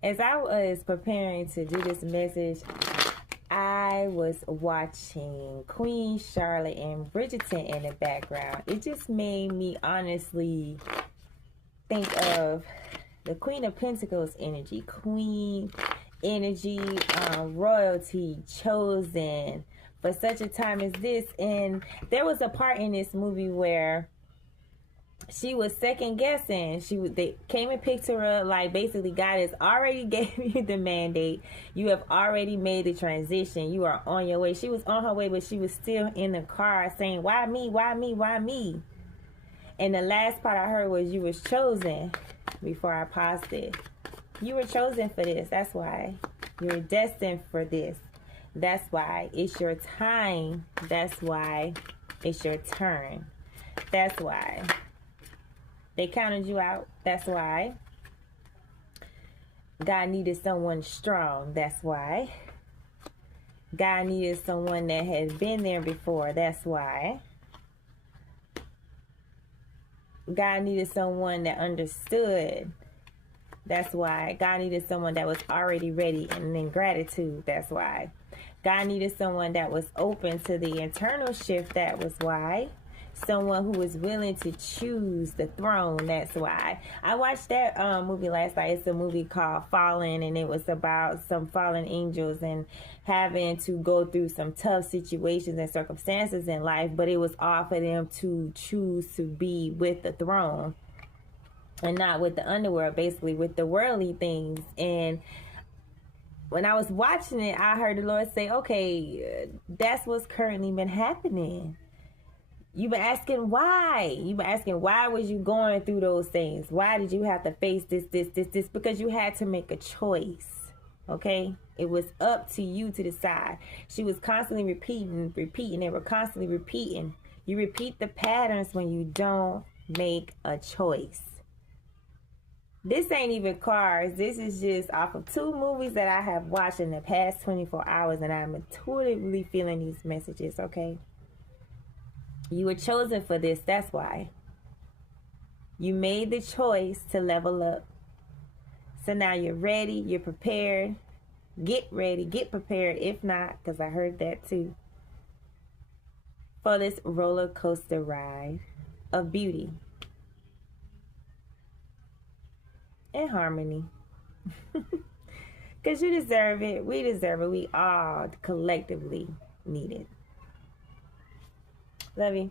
As I was preparing to do this message, I was watching Queen Charlotte and Bridgerton in the background. It just made me honestly think of the Queen of Pentacles energy, Queen energy, royalty, chosen for such a time as this. And there was a part in this movie where she was second guessing. They came and picked her up. Like, basically, God has already gave you the mandate. You have already made the transition. You are on your way. She was on her way, but she was still in the car saying, "Why me? Why me? Why me?" And the last part I heard was, "You was chosen." Before I paused it, you were chosen for this. That's why you're destined for this. That's why it's your time. That's why it's your turn. That's why they counted you out. That's why God needed someone strong. That's why God needed someone that has been there before. That's why God needed someone that understood. That's why God needed someone that was already ready and in gratitude. That's why God needed someone that was open to the internal shift. That was why someone who was willing to choose the throne. That's why I watched that movie last night. It's a movie called Fallen, and it was about some fallen angels and having to go through some tough situations and circumstances in life, but it was all for them to choose to be with the throne and not with the underworld, basically with the worldly things. And when I was watching it, I heard the Lord say, okay, that's what's currently been happening. You've been asking why. You've been asking why was you going through those things? Why did you have to face this? Because you had to make a choice. Okay? It was up to you to decide. She was constantly repeating. They were constantly repeating. You repeat the patterns when you don't make a choice. This ain't even Cars. This is just off of 2 movies that I have watched in the past 24 hours, and I'm intuitively feeling these messages, okay? You were chosen for this. That's why. You made the choice to level up. So now you're ready. You're prepared. Get ready. Get prepared. If not, because I heard that too, for this roller coaster ride of beauty and harmony. Because you deserve it. We deserve it. We all collectively need it. Love you.